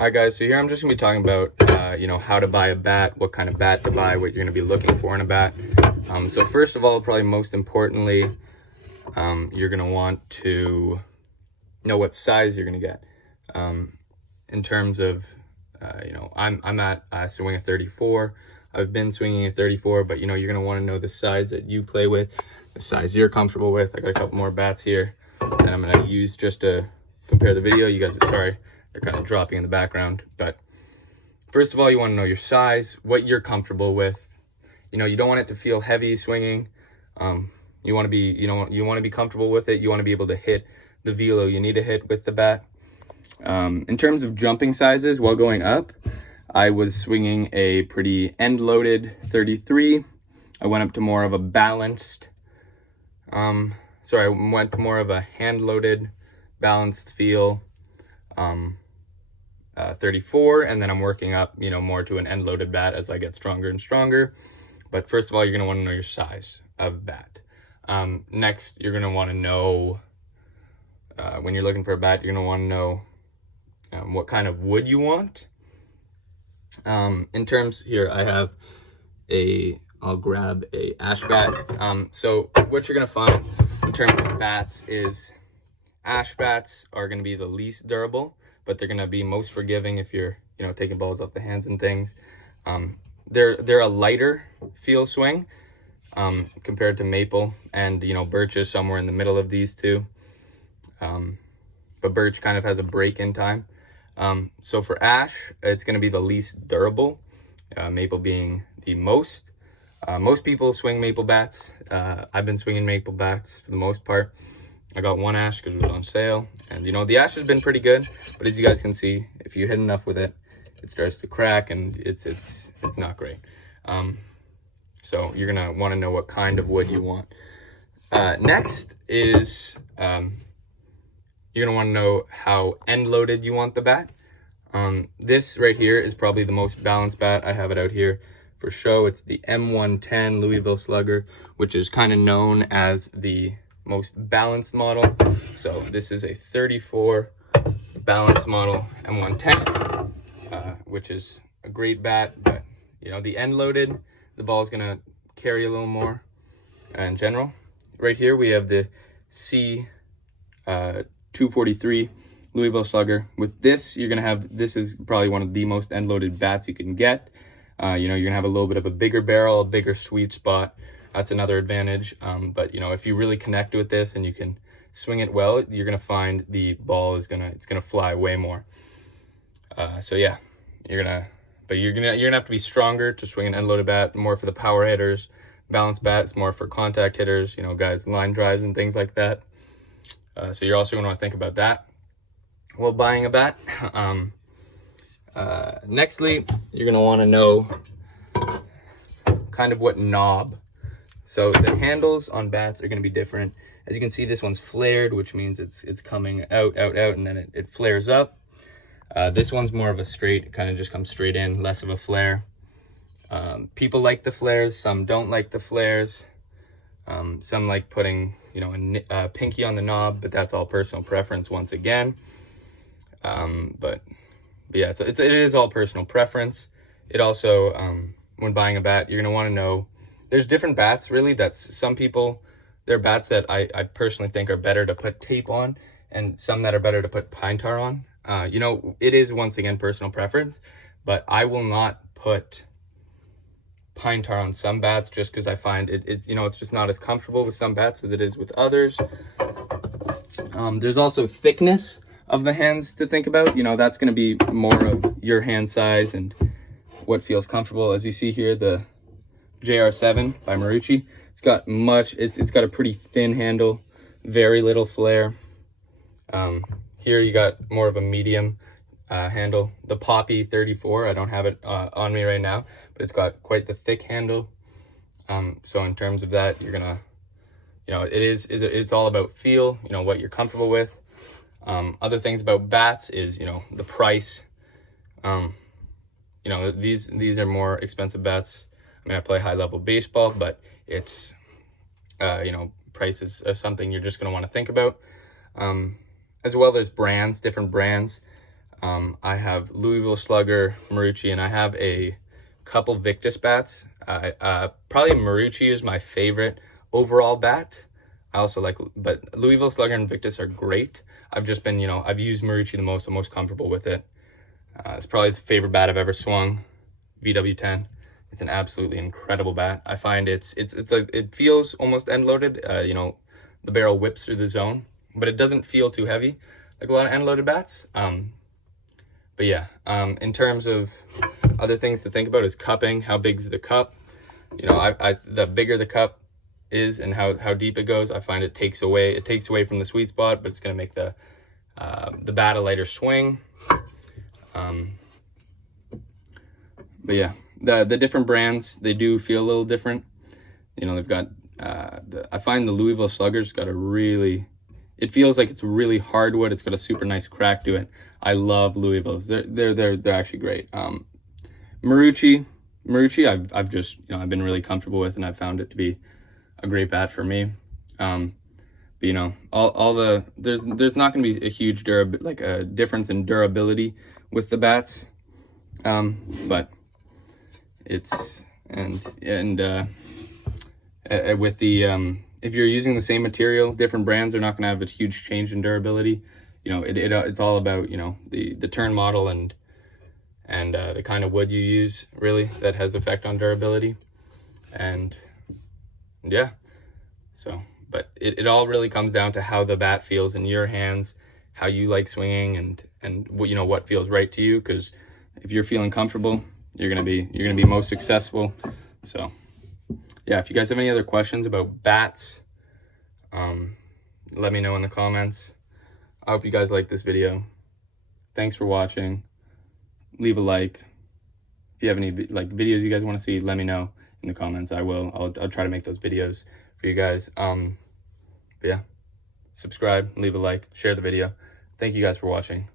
Hi guys, so here I'm just gonna be talking about how to buy a bat, what kind of bat to buy, what you're gonna be looking for in a bat. So first of all, probably most importantly, you're gonna want to know what size you're gonna get. In terms of I'm at swing a 34. I've been swinging a 34, but you're gonna want to know the size that you play with, the size you're comfortable with. I got a couple more bats here that I'm gonna use just to compare the video. You guys are sorry. They're kind of dropping in the background, but first of all, you want to know your size, what you're comfortable with. You don't want it to feel heavy swinging. You want to be, you want to be comfortable with it. You want to be able to hit the velo you need to hit with the bat. In terms of jumping sizes, while going up, I was swinging a pretty end-loaded 33. I went up to more of a balanced, I went to more of a hand-loaded, balanced feel. 34, and then I'm working up more to an end loaded bat as I get stronger and stronger. But first of all, you're going to want to know your size of bat. Next, you're going to want to know when you're looking for a bat, you're going to want to know what kind of wood you want. In terms here, I have I'll grab a ash bat. So what you're going to find in terms of bats is ash bats are going to be the least durable, but they're going to be most forgiving if you're taking balls off the hands and things. They're a lighter feel swing compared to maple, and birch is somewhere in the middle of these two, but birch kind of has a break in time. So for ash, it's going to be the least durable, maple being the most. Most people swing maple bats. I've been swinging maple bats for the most part. I got one ash because it was on sale, and the ash has been pretty good, but as you guys can see, if you hit enough with it, it starts to crack, and it's not great. So you're gonna want to know what kind of wood you want. Next is you're gonna want to know how end loaded you want the bat. This right here is probably the most balanced bat. I have it out here for show. It's the M110 Louisville Slugger, which is kind of known as the most balanced model. So this is a 34 balanced model M110, which is a great bat, but the end loaded, the ball is gonna carry a little more in general. Right here we have the C243 Louisville Slugger. With this, this is probably one of the most end loaded bats you can get. You're gonna have a little bit of a bigger barrel, a bigger sweet spot. That's another advantage. But if you really connect with this and you can swing it well, you're gonna find the ball is gonna fly way more. So yeah, you're gonna have to be stronger to swing an end loaded bat. More for the power hitters. Balanced bat is more for contact hitters. Guys line drives and things like that. So you're also gonna want to think about that while buying a bat. Nextly, you're gonna want to know kind of what knob. So the handles on bats are going to be different. As you can see, this one's flared, which means it's coming out, and then it flares up. This one's more of a straight, it kind of just comes straight in, less of a flare. People like the flares, some don't like the flares. Some like putting, a pinky on the knob, but that's all personal preference once again. But yeah, so it is all personal preference. It also, when buying a bat, you're going to want to know, there's different bats, really. That's some people, there are bats that I personally think are better to put tape on, and some that are better to put pine tar on. It is, once again, personal preference, but I will not put pine tar on some bats just because I find it's just not as comfortable with some bats as it is with others. There's also thickness of the hands to think about. That's going to be more of your hand size and what feels comfortable. As you see here, the JR7 by Marucci. It's got a pretty thin handle, very little flare. Here you got more of a medium handle. The Poppy 34, I don't have it on me right now, but it's got quite the thick handle. So in terms of that, you're gonna, it's all about feel, what you're comfortable with. Other things about bats is, the price. These are more expensive bats. I play high-level baseball, but it's, price is something you're just going to want to think about. As well, there's different brands. I have Louisville, Slugger, Marucci, and I have a couple Victus bats. Probably Marucci is my favorite overall bat. I also like, but Louisville, Slugger, and Victus are great. I've just been, I've used Marucci the most. I'm most comfortable with it. It's probably the favorite bat I've ever swung, VW10. It's an absolutely incredible bat. I find it's like, it feels almost end loaded. The barrel whips through the zone, but it doesn't feel too heavy like a lot of end loaded bats. But yeah, in terms of other things to think about is cupping. How big's the cup? The bigger the cup is and how deep it goes, I find it takes away from the sweet spot, but it's going to make the bat a lighter swing. But yeah, the different brands, they do feel a little different. They've got I find the Louisville Slugger's got it feels like it's really hardwood. It's got a super nice crack to it. I love Louisville's. They're actually great. Marucci, I've just I've been really comfortable with, and I've found it to be a great bat for me. But there's not going to be a huge a difference in durability with the bats. But it's with the if you're using the same material, different brands are not going to have a huge change in durability. It's all about the turn model and the kind of wood you use, really, that has effect on durability. And yeah, but it all really comes down to how the bat feels in your hands, how you like swinging, and what feels right to you. Because if you're feeling comfortable, you're gonna be most successful. So yeah, if you guys have any other questions about bats, let me know in the comments. I hope you guys like this video. Thanks for watching. Leave a like. If you have any videos you guys want to see, let me know in the comments. I'll try to make those videos for you guys. But yeah, subscribe, leave a like, share the video. Thank you guys for watching.